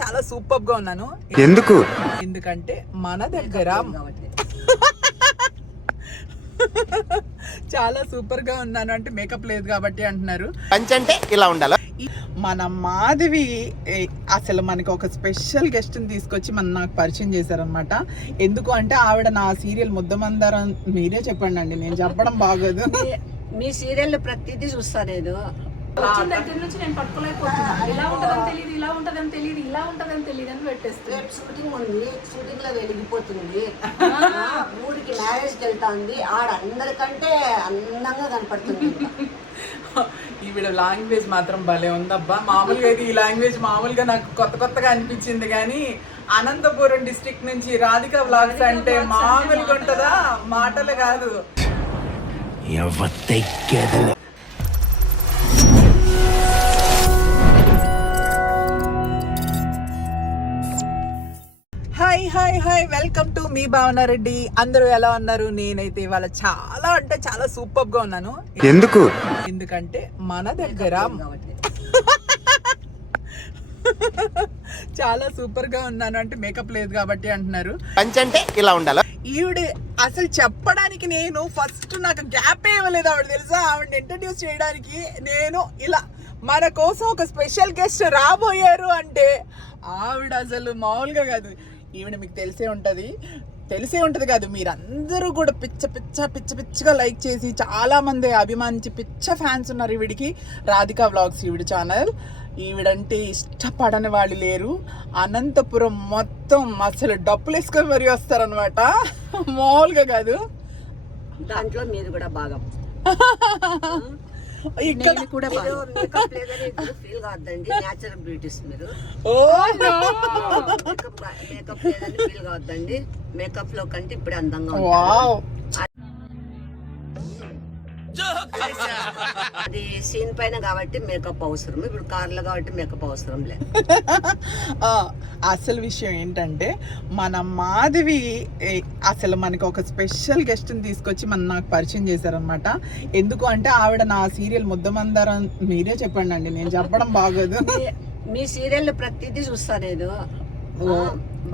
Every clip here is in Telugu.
చాలా సూపర్ గా ఉన్నాను. ఎందుకంటే మన దగ్గర చాలా సూపర్ గా ఉన్నాను అంటే మేకప్ లేదు కాబట్టి అంటున్నారు. అంటే ఇలా ఉండాలి. మన మాధవి అసలు మనకి ఒక స్పెషల్ గెస్ట్ ని తీసుకొచ్చి నాకు పరిచయం చేశారనమాట. ఎందుకు అంటే ఆవిడ నా సీరియల్ ముద్దమందారం, మీరే చెప్పండి అండి, నేను చెప్పడం బాగోదు. మీ సీరియల్ ప్రతిదీ చూస్తా నేను. వచ్చిన దగ్గర నుంచి నేను పట్టుకోలేకపోతున్నా. ఇలా ఉంటదని తెలియదు, ఇలా ఉంటదని తెలియదు, ఇలా ఉంటదని తెలియదు అని పెట్టేస్తుంది. రేపు షూటింగ్ ఉంది, షూటింగ్ లో వెలిగిపోతుంది. ఊరికి మ్యారేజ్కి వెళ్తాంది, ఆడ అందరికంటే అందంగా కనపడుతుంది. ఈవిడ లాంగ్వేజ్ మాత్రం భలే ఉందబ్బా. మామూలుగా అయితే ఈ లాంగ్వేజ్ మామూలుగా నాకు కొత్తగా అనిపించింది, కానీ అనంతపురం డిస్ట్రిక్ట్ నుంచి రాధిక వ్లాగ్స్ అంటే మామూలుగా ఉంటుందా? మాటలు కాదు. Hi hi hi, welcome to మీ భావన రెడ్డి. అందరూ ఎలా ఉన్నారు? నేనైతే ఇవాళ చాలా అంటే చాలా సూపర్ గా ఉన్నాను. ఎందుకంటే మన దగ్గర చాలా సూపర్ గా ఉన్నాను అంటే మేకప్ లేదు కాబట్టి అంటున్నారు. అంటే ఇలా ఉండాలి. ఈవిడ అసలు చెప్పడానికి నేను ఫస్ట్ నాకు గ్యాప్ ఇవ్వలేదు ఆవిడ, తెలుసా? ఆవిడ ఇంట్రడ్యూస్ చేయడానికి నేను ఇలా మన కోసం ఒక స్పెషల్ గెస్ట్ రాబోయారు అంటే ఆవిడ అసలు మామూలుగా కాదు. ఈవిడ మీకు తెలిసే ఉంటది కాదు, మీరందరూ కూడా పిచ్చగా లైక్ చేసి చాలా మంది అభిమానించి పిచ్చ ఫ్యాన్స్ ఉన్నారు ఈవిడికి. రాధిక వ్లాగ్స్ ఈవిడ ఛానల్. ఈవిడంటే ఇష్టపడని వాళ్ళు లేరు. అనంతపురం మొత్తం అసలు డప్పులు వేసుకొని మరీ వస్తారనమాట, మామూలుగా కాదు. దాంట్లో మీరు కూడా భాగం. ఇక్కడ కూడా మేకప్ లేదని ఫీల్ కావద్దండి, న్యాచురల్ బ్యూటీస్ మీరు. మేకప్ లేదని ఫీల్ కావద్దండి, మేకప్ లో కంటే ఇప్పుడు అందంగా ఉంటారు. అది సీన్ పైన కాబట్టి మేకప్ అవసరం, ఇప్పుడు కార్లో కాబట్టి మేకప్ అవసరం లేదు. అసలు విషయం ఏంటంటే మన మాధవి అసలు మనకి ఒక స్పెషల్ గెస్ట్ ని తీసుకొచ్చి నాకు పరిచయం చేశారనమాట. ఎందుకు అంటే ఆవిడ నా సీరియల్ ముద్దమందారం, మీరే చెప్పండి అండి, నేను చెప్పడం బాగోదు. మీ సీరియల్ ప్రతిదీ చూస్తా నేను,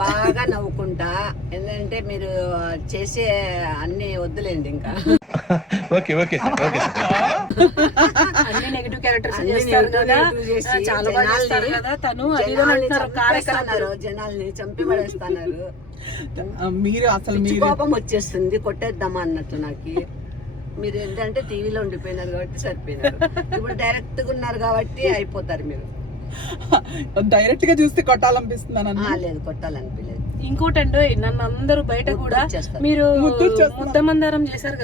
బాగా నవ్వుకుంటా. ఎందుకంటే మీరు చేసే అన్ని వద్దులేండి ఇంకా. అన్ని నెగటివ్ క్యారెక్టర్స్ చేస్తారు కదా, చాలా బాగా చేస్తారు కదా తను. జనాల్ని చంపి పడేస్తున్నారు. మీరు అసలు కోపం వచ్చేస్తుంది, కొట్టేద్దామా అన్నట్టు నాకు. మీరు ఏంటంటే టీవీలో ఉండిపోయినారు కాబట్టి సరిపోయినారు, ఇప్పుడు డైరెక్ట్ గా ఉన్నారు కాబట్టి అయిపోతారు. మీరు డైరెక్ట్ గా చూస్తే కొట్టాలనిపిస్తున్నాను. లేదు, కొట్టాలనిపించలేదు. ఇంకోటండి, నన్ను అందరూ బయట కూడా మీరు ముద్దమందారం చేశారు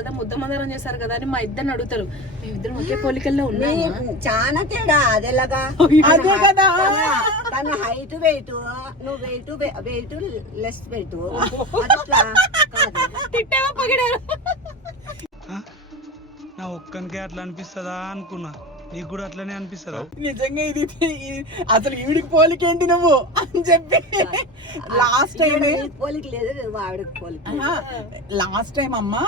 కదా అని మా ఇద్దరిని అడుగుతారు. మేమిద్దరం ఒకే పోలికల్లో ఉన్నాము. చాలా తేడా అదేలాగా. తన హైట్ వెయిట్, నువ్వు వెయిట్ లెస్ వెయిట్. తిట్టావా పగిడారు? నా ఒక్కనికే అట్లా అనిపిస్తుందా అనుకున్నా, నీకు కూడా అట్లనే అనిపిస్తుందా? నిజంగా ఇది అసలు ఈవిడికి పోలికేంటి నువ్వు అని చెప్పి లాస్ట్ టైం అమ్మా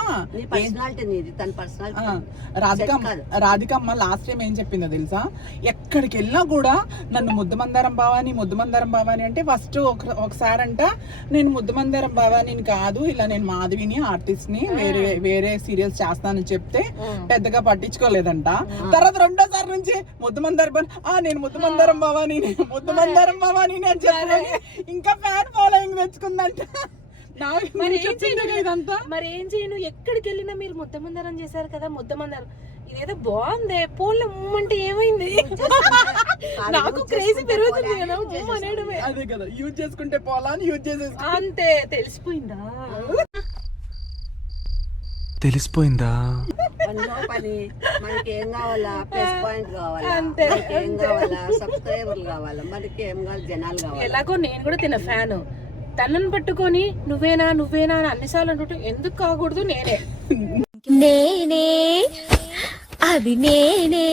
రాధికమ్మ లాస్ట్ టైం ఏం చెప్పిందో తెలుసా? ఎక్కడికి వెళ్ళినా కూడా నన్ను ముద్దమందారం భవాని అంటే ఫస్ట్ ఒకసారి అంట నేను ముద్దమందారం భవానీని కాదు, ఇలా నేను మాధవిని ఆర్టిస్ట్ ని వేరే సీరియల్స్ చేస్తానని చెప్తే పెద్దగా పట్టించుకోలేదంట. తర్వాత రెండోసారి నుంచి నేను ముద్దమందారం భవాని అని చెప్పి ఇంకా ఫ్యాన్ ఫాలోయింగ్ తెచ్చుకుందంట. మరి ఏం చేయను, ఎక్కడికి వెళ్ళినా మీరు ముద్దమందారం చేశారు కదా, ముద్దమందారం ఇదేదో బాగుంది పోన్లో అంటే ఏమైంది? నాకు క్రేజీ పెరుగుతుంది కదా అనేయడమే. అదే కదా, యూజ్ చేసుకుంటే పోలా అని యూజ్ చేసే అంతే. తెలిసిపోయిందా? పని మనకి ఏం కావాలా? ప్లస్ పాయింట్ కావాలా, ఏం కావాలా? సబ్స్క్రైబర్లు కావాలా, మనకి ఏం కావాలి? జనాలు కావాలి. ఎలాగో నేను కూడా తిన్న ఫ్యాన్, తనని పట్టుకొని నువ్వేనా అని అన్నిసార్లు అంటుంటే ఎందుకు కాకూడదు? నేనే అది నేనే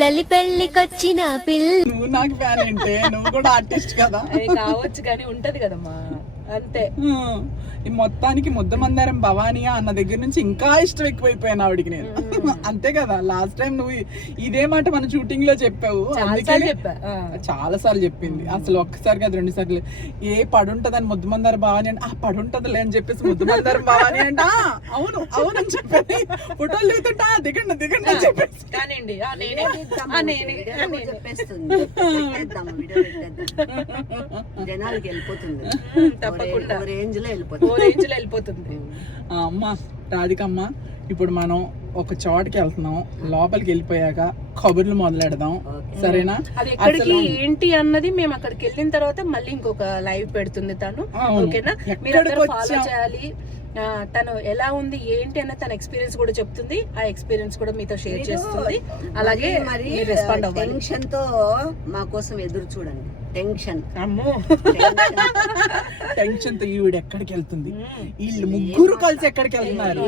లలిపెల్లికొచ్చిన పిల్ల. నువ్వు నాకు ఫ్యాన్ అంటే నువ్వు కూడా ఆర్టిస్ట్ కదా. కావచ్చు కానీ ఉంటది కదమ్మా. అంతే. ఈ మొత్తానికి ముద్దమందారం భవానియా అన్న దగ్గర నుంచి ఇంకా ఇష్టం ఎక్కువైపోయాను ఆవిడికి నేను. అంతే కదా, లాస్ట్ టైం నువ్వు ఇదే మాట మన షూటింగ్ లో చెప్పావు, చాలా సార్లు చెప్పింది. అసలు ఒక్కసారి కాదు 2 సార్లు. ఏ పడుంటదని ముద్దమందారం భవాని అంటే పడుంటదిలే అని చెప్పేసి ముద్దమందారం భవాని అంట. అవును అవును అని చెప్పి ఫోటోలు దిగుతుంటా దిగండి దిగండి అని చెప్పేసి కానివ్వండి. చెప్పేస్తుంది, జనాలకి వెళ్ళిపోతుంది, తప్పకుండా రేంజ్ లో వెళ్ళిపోతుంది. అమ్మ రాధికమ్మ, ఇప్పుడు మనం ఒక చోటకి వెళ్తున్నాం, లోపలికి వెళ్ళిపోయాక కబుర్లు మొదలెడదాం, సరేనా? అది ఎక్కడికి ఏంటి అన్నది మేము అక్కడికి వెళ్ళిన తర్వాత మళ్ళీ ఇంకొక లైవ్ పెడుతుంది తను, ఓకేనా? మీరు ఫాలో చేయాలి. తను ఎలా ఉంది ఏంటి అన్న తన ఎక్స్పీరియన్స్ కూడా చెప్తుంది, ఆ ఎక్స్పీరియన్స్ కూడా మీతో షేర్ చేస్తుంది. అలాగే మరి రెస్పాండ్ అవ్వాలి. టెన్షన్ తో మా కోసం ఎదురు చూడండి. టెన్షన్, అమ్మో టెన్షన్ తో ఈవిడ ఎక్కడికి వెళ్తుంది, వీళ్ళు ముగ్గురు కలిసి ఎక్కడికి వెళ్తున్నారు,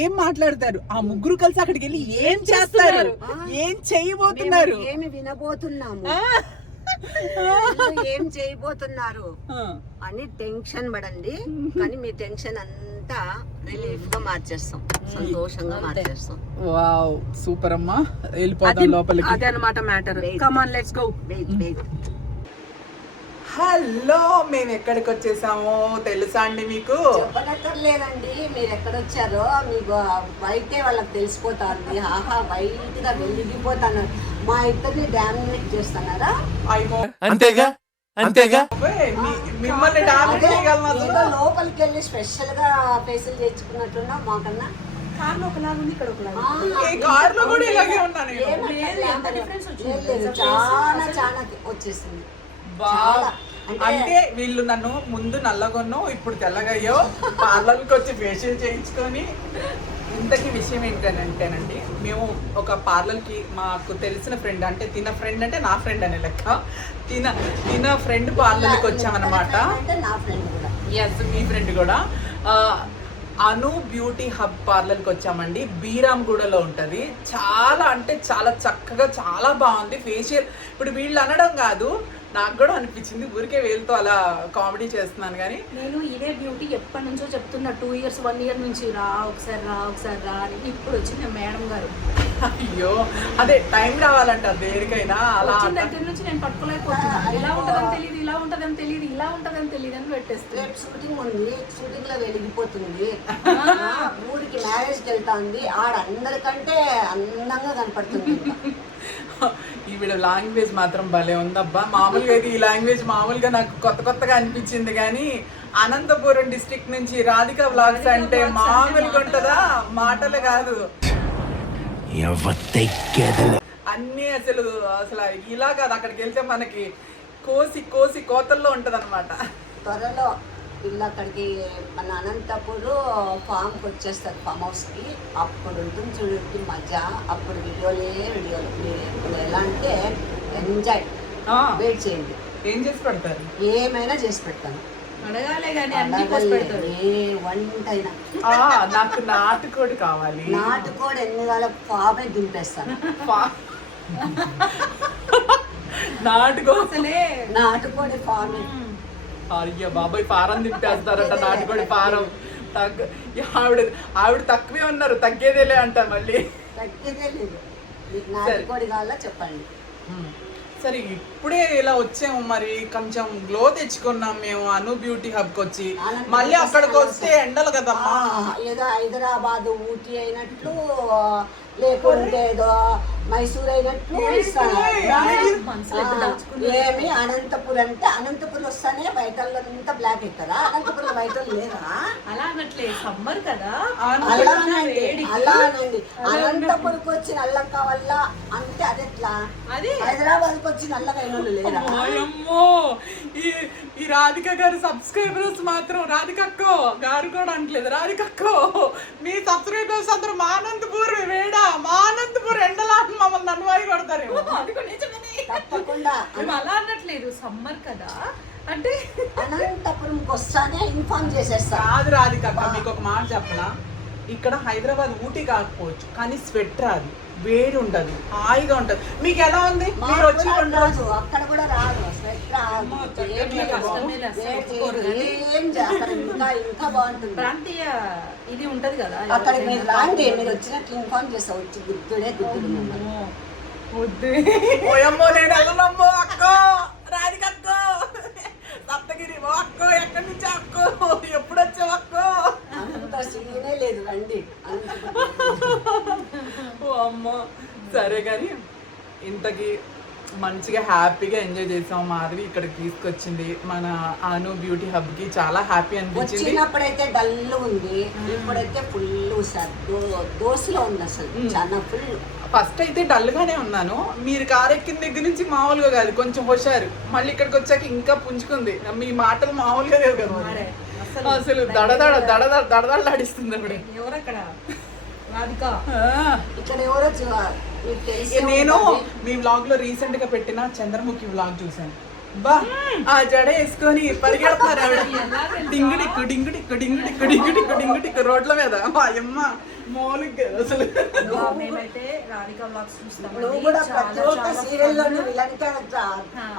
ఏం మాట్లాడతారు, ఆ ముగ్గురు కలిసి అక్కడికి వెళ్ళి ఏం చేస్తారు, ఏం చేయబోతున్నారు, ఏమి వినబోతున్నాము, ఏం చేయబోతున్నారు అని టెన్షన్ పడండి. కానీ మీ టెన్షన్ అంతా రిలీఫ్ గా మార్చేస్తాం, సంతోషంగా మార్చేస్తాం. వావ్ సూపర్ అమ్మా, వెళ్ళిపోతాం లోపలికి. అదే అన్నమాట matter. Come on let's go. Hello, మేము ఎక్కడికి వచ్చేసామో తెలుసా అండి మీకు? చెప్పనక్కర్లేదండి, మీరు ఎక్కడొచ్చారో మీకు బయటే వాళ్ళకి తెలిసిపోతుంది. ఆహా, వైట్ గా వెలిగిపోతాను. మా ఇద్దరిని డామినేట్ చేస్తున్నారా? అంతేగా అంతేగా మిమ్మల్ని డామినేట్ చేయగలమా? ఏదో లోపలికి వెళ్ళి స్పెషల్ గా ఫేసులు చేర్చుకున్నట్టున్నా మాకన్నా. కార్లో ఒకలాగా ఉంది, ఇక్కడ ఒకలాగా. కార్లో కూడా ఇలాగే ఉన్నాను. చాలా చాలా వచ్చేసింది. చాలా అంటే వీళ్ళు నన్ను ముందు నల్లగొన్నో ఇప్పుడు తెల్లగయ్యో పార్లర్కి వచ్చి ఫేషియల్ చేయించుకొని. ఇంతకీ విషయం ఏంటంటేనండి, మేము ఒక పార్లర్కి మాకు తెలిసిన ఫ్రెండ్, అంటే తిన ఫ్రెండ్ అంటే నా ఫ్రెండ్ అనే లెక్క, తిన ఫ్రెండ్ పార్లర్కి వచ్చామన్నమాట. ఎస్, మీ ఫ్రెండ్ కూడా. అను బ్యూటీ హబ్ పార్లర్కి వచ్చామండి, బీరామ్గూడలో ఉంటుంది. చాలా అంటే చాలా చక్కగా, చాలా బాగుంది ఫేషియల్. ఇప్పుడు వీళ్ళు అనడం కాదు, నాకు కూడా అనిపించింది, ఊరికే వీళ్ళతో అలా కామెడీ చేస్తున్నాను. కానీ నేను ఇదే బ్యూటీ ఎప్పటి నుంచో చెప్తున్నా, 2 years 1 year నుంచి రా ఒకసారి రా అని. ఇప్పుడు వచ్చింది మేడం గారు. అయ్యో, అదే టైం రావాలంటారు దేనికైనా. అలా దగ్గర నుంచి నేను పట్టుకోలేకపోతున్నా. ఇలా ఉంటదని తెలియదు, ఇలా ఉంటదని తెలియదు, ఇలా ఉంటదని తెలియదు అని పెట్టేస్తుంది. రేపు షూటింగ్ ఉంది, షూటింగ్ లో వెలిగిపోతుంది. ఊరికి మ్యారేజ్కి వెళ్తాంది, ఆడ అందరికంటే అందంగా కనపడుతుంది. ఈవిడ లాంగ్వేజ్ మాత్రం భలే ఉందబ్బా. మామూలుగా అయితే ఈ లాంగ్వేజ్ మామూలుగా నాకు కొత్తగా అనిపించింది, కానీ అనంతపురం డిస్ట్రిక్ట్ నుంచి రాధిక వ్లాగ్స్ అంటే మామూలుగా ఉంటుందా? మాటలే కాదు, అన్నీ అసలు ఇలా కాదు. అక్కడికి వెళ్తే మనకి కోసి కోతల్లో ఉంటది అనమాట. త్వరలో వీళ్ళు అక్కడికి మన అనంతపురం ఫామ్కి వచ్చేస్తారు, ఫామ్ హౌస్కి. అప్పుడు ఉంటుంది చూడండి మజా. అప్పుడు వీడియోలు. ఇప్పుడు ఎలా అంటే ఎంజాయ్. వెయిట్ చేయండి, ఏం చేసి పెడతారు? ఏమైనా చేసి పెడతాను. అడగాలే కానీ అన్ని కోసి పెడతారు. ఏ వంట అయినా. నాకు నాటుకోడి కావాలి. నాటుకోడి ఎన్ని కాల ఫామే దింపేస్తాను. నాటుకోడి ఫామే. అయ్యో బాబాయ్, ఫారం తింపేస్తారట నాటుకోడి ఫారం. ఆవిడ తక్కువే ఉన్నారు, తగ్గేదేలే అంట. మళ్ళీ తగ్గేదే లేదు. మీకు నాటుకోడి కావాలా చెప్పండి. సరే, ఇప్పుడే ఇలా వచ్చాము, మరి కొంచెం గ్లో తెచ్చుకున్నాం మేము అను బ్యూటీ హబ్కి వచ్చి. మళ్ళీ అక్కడికి వస్తే ఎండలు కదమ్మా. ఏదో హైదరాబాద్ ఊటీ అయినట్లు, లేకుంటే ఏదో మైసూర్ అయినట్లు ఏమి అనంతపురం అంటే అనంతపురం వస్తానే బయట బ్లాక్ అవుతారా? అనంతపురం బయట లేదా? అలా అనట్లే, సమ్మర్ కదా. అలా అనండి. అనంతపురంకి వచ్చి నల్ల కావాలా అంటే అది ఎట్లా? హైదరాబాద్కి వచ్చి నల్లగైన వాళ్ళు లేదా? అమ్మో, ఈ రాధిక గారి సబ్స్క్రైబర్స్ మాత్రం, రాధికక్కో గారు కూడా అంటలేదు, రాధికక్కో మీ సబ్స్క్రైబర్స్ అందరూ మానంతపూర్ వేడా, మానంతపూర్ ఎండలా మమ్మల్ని అనువాయి కొడతారేమో. తప్పకుండా. అలా అనట్లేదు, సమ్మర్ కదా అంటే అనంతపురంకి వస్తానే ఇన్ఫార్మ్ చేసేస్తా. రాధికక్క, మీకు ఒక మాట చెప్పనా, ఇక్కడ హైదరాబాద్ ఊటీ కాకపోవచ్చు కానీ స్వెట్ రాదు. వేడి ఉంటది, హాయిగా ఉంటది. మీకు ఎలా ఉంది? మీరు వచ్చి రెండు రోజులు రాదు, అక్కడ కూడా రాదు, స్వెట్ రాదు. ఇంకా బాగుంటుంది. ప్రాంతీయ ఇది ఉంటది కదా, అక్కడికి మీరు రాండి, మీరు వచ్చినట్లు ఇన్ఫార్మ్ చేస్తా, వచ్చి గుర్తుడే గుర్తుడు. ఓయమ్మో నేను వెళ్ళనమ్మో అక్కో, రాధికక్కో, సప్తగిరి అక్కో, ఎక్కడి నుంచి అక్కో, ఎప్పుడు వచ్చావు అక్కో? అంత సీనే లేదు, రండి. ఓ అమ్మో, సరే కానీ ఇంతకి మంచిగా హ్యాపీగా ఎంజాయ్ చేసాం. మాధవి ఇక్కడికి తీసుకొచ్చింది మన అను బ్యూటీ హబ్ కి, చాలా హ్యాపీ అనిపించింది. వచ్చినప్పుడైతే డల్ ఉంది, ఇప్పుడైతే ఫుల్ దోశలో ఉంది, అసలు చాలా ఫుల్. ఫస్ట్ అయితే డల్ గానే ఉన్నాను, మీరు కారు ఎక్కిన దగ్గర నుంచి మామూలుగా కాదు, కొంచెం హుషారు. మళ్ళీ ఇక్కడికి వచ్చాక ఇంకా పుంజుకుంది. మీ మాటలు మామూలుగా లేవు కదా, అసలు దడదడ దడదడ దడదడలాడిస్తుంది అప్పుడు. ఎవరక్కడ రాధిక? ఇక్కడ ఎవరో నేను మీ వ్లాగ్ లో రీసెంట్ గా పెట్టిన చంద్రముఖి వ్లాగ్ చూసాను. బా ఆ జడ వేసుకొని పరిగెడతారు ఆవిడ, డింగుడిక్కు డింగుడిక్కు డింగుడిక్కు డింగుడిక్కు డింగుడిక్కు రోడ్ల మీద. అమ్మ మౌలిక అసలు. మేమైతే రాధిక వ్లాగ్స్ చూస్తాం. నువ్వు కూడా ప్రతి ఒక్క సీరియల్లోనూ విలన్ క్యారెక్టర్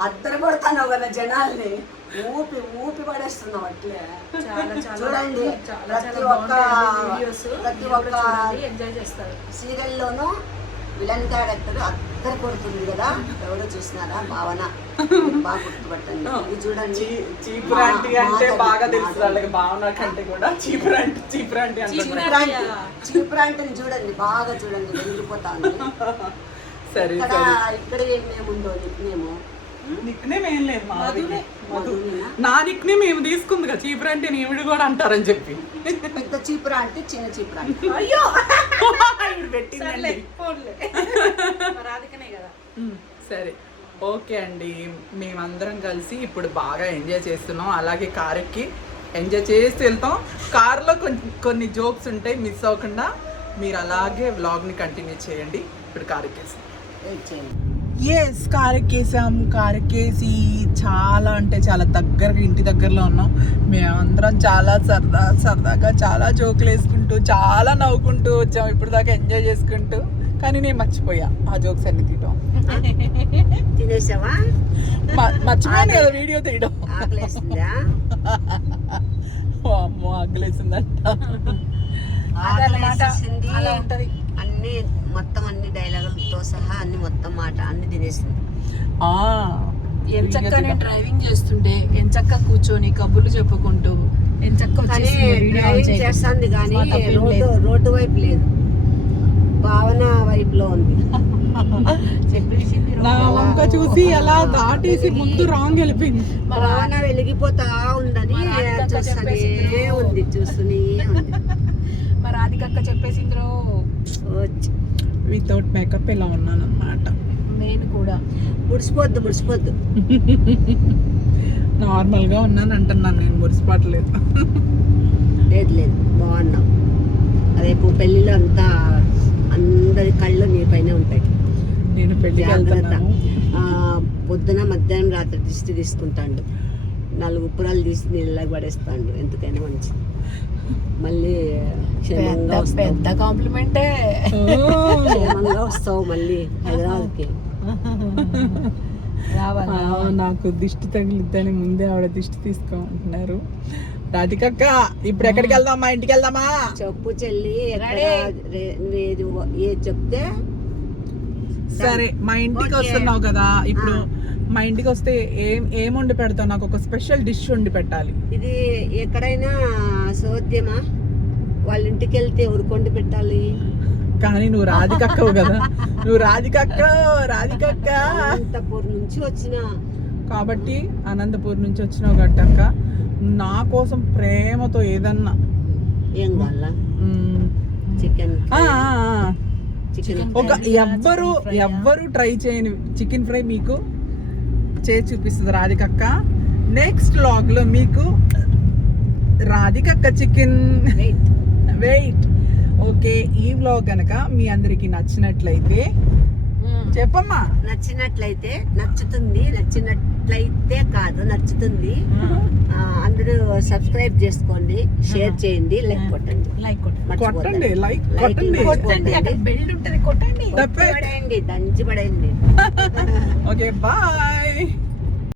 అద్దరు పడతాను కదా, జనాల్ని ఊపి ఊపి పడేస్తున్నావు అట్లే. చూడండి ప్రతి ఒక్క ఎంజాయ్ చేస్తారు. సీరియల్లోనూ విలన్ క్యారెక్టర్ అద్దరు కొడుతుంది కదా, ఎవరో చూసినారా? భావన బాగా గుర్తుపట్టండి. ఇది చూడండి, చీపురాంటి అంటే బాగా తెలుసు వాళ్ళకి, భావన కంటే కూడా చీపురాంటి చీపురాంటిని చూడండి, బాగా చూడండి, వెళ్ళిపోతాను. సరే ఇక్కడ ఏమేముందో నిక్నేమ్ ఏం లేదు, మధు. నా నిక్నేమ్ ఏమి తీసుకుంది కదా, చీపురాంటి అని ఈవిడ కూడా అంటారని చెప్పి. పెద్ద చీపురాంటి, చిన్న చీపురాంటి. అయ్యో పెట్టిందండి. రాధికనే కదా. సరే ఓకే అండి, మేమందరం కలిసి ఇప్పుడు బాగా ఎంజాయ్ చేస్తున్నాం. అలాగే కార్ ఎక్కి ఎంజాయ్ చేసి వెళ్తాం. కార్లో కొన్ని జోక్స్ ఉంటాయి, మిస్ అవ్వకుండా మీరు అలాగే వ్లాగ్ని కంటిన్యూ చేయండి. ఇప్పుడు కార్ ఎక్కేసాం. ఎస్, కార్ ఎక్కేసాం. కార్ ఎక్కేసి చాలా అంటే చాలా దగ్గరగా, ఇంటి దగ్గరలో ఉన్నాం. మేమందరం చాలా సరదాగా చాలా జోకులు వేసుకుంటూ చాలా నవ్వుకుంటూ వచ్చాం ఇప్పుడు దాకా, ఎంజాయ్ చేసుకుంటూ. కానీ నేను మర్చిపోయా ఆ జోక్స్ అన్ని తీయడం. తినేసావా? మర్చిపోయాను కదా వీడియో తీయడం. ఆకలేసిందా? అమ్మో ఆకలేసిందంట. ఆకలేసింది, అలా ఉంటది. అన్ని మొత్తం అన్ని డైలాగులతో సహా అన్ని మొత్తం మాట అన్ని తినేసింది. ఎంచక్క నేను డ్రైవింగ్ చేస్తుంటే ఎంచక్క కూర్చొని కబుర్లు చెప్పుకుంటూ ఎంచక్క డ్రైవింగ్ చేస్తుంది కానీ రోడ్డు వైపు లేదు, భావన వైపులో ఉంది. నా వంక చూసి అలా దాటేసి ముందు రాంగ్ వెళ్ళిపోయింది. భావన వెలిగిపోతా ఉందని చూస్తూనే ఉంది. మరి రాధికక్క చెప్పేసింద్రో, వితౌట్ మేకప్ ఇలా ఉన్నాను అన్నమాట. నేను కూడా ముడిసిపోద్దు నార్మల్గా ఉన్నాను అంటున్నాను, నేను మురిసిపట్లేదు. లేదు బాగున్నావు. రేపు పెళ్ళిలో అంతా అందరి కళ్ళు నీ పైన ఉంటాయి. నేను పెళ్లికి వెళ్తున్నాను. పొద్దున మధ్యాహ్నం రాత్రి దిష్టి తీసుకుంటాడు, 4 ఉప్పురాలు తీసి నీళ్ళకి పడేస్తాడు. ఎందుకైనా మంచిది. మళ్ళీ పెద్ద కాంప్లిమెంటే. క్షేమంగా వస్తావు మళ్ళీ హైదరాబాద్కి. నాకు దిష్టి తగిలిద్దని ముందే ఆవిడ దిష్టి తీసుకోమంటున్నారు. రాధికక్క ఇప్పుడు ఎక్కడికి వెళ్దాం? మా ఇంటికి వెళ్దామా? చెప్పు చెల్లి, ఏది చెప్తే. సరే మా ఇంటికి వస్తున్నావు కదా, ఇప్పుడు మా ఇంటికి వస్తే ఏం వండి పెడతావు? నాకు ఒక స్పెషల్ డిష్ వండి పెట్టాలి. ఇది ఎక్కడైనా సోద్యమా? వాళ్ళ ఇంటికి వెళ్తే ఎవరికి వండి పెట్టాలి? కానీ నువ్వు రాధికక్కవు కదా, నువ్వు రాధికక్క. అనంతపూర్ నుంచి వచ్చిన కాబట్టి అనంతపూర్ నుంచి వచ్చినావు గట్టక్క, నా కోసం ప్రేమతో ఏదన్నా ఏం కావాలా? చికెన్ ఒక ఎవ్వరు ట్రై చేయని చికెన్ ఫ్రై మీకు చేసి చూపిస్తుంది రాధికక్క. నెక్స్ట్ వ్లాగ్ లో మీకు రాధికక్క చికెన్ వెయిట్. ఓకే, ఈ వ్లాగ్ కనుక మీ అందరికి నచ్చినట్లయితే చెప్పమ్మా. నచ్చినట్లయితే నచ్చినట్లయితే కాదు నచ్చుతుంది. అందరూ సబ్స్క్రైబ్ చేసుకోండి, షేర్ చేయండి, లైక్ కొట్టండి. కొట్టండి, లైక్ కొట్టండి. బెల్ ఉంటది, కొట్టండి. పడేయండి, దంచి పడేయండి. Okay, bye.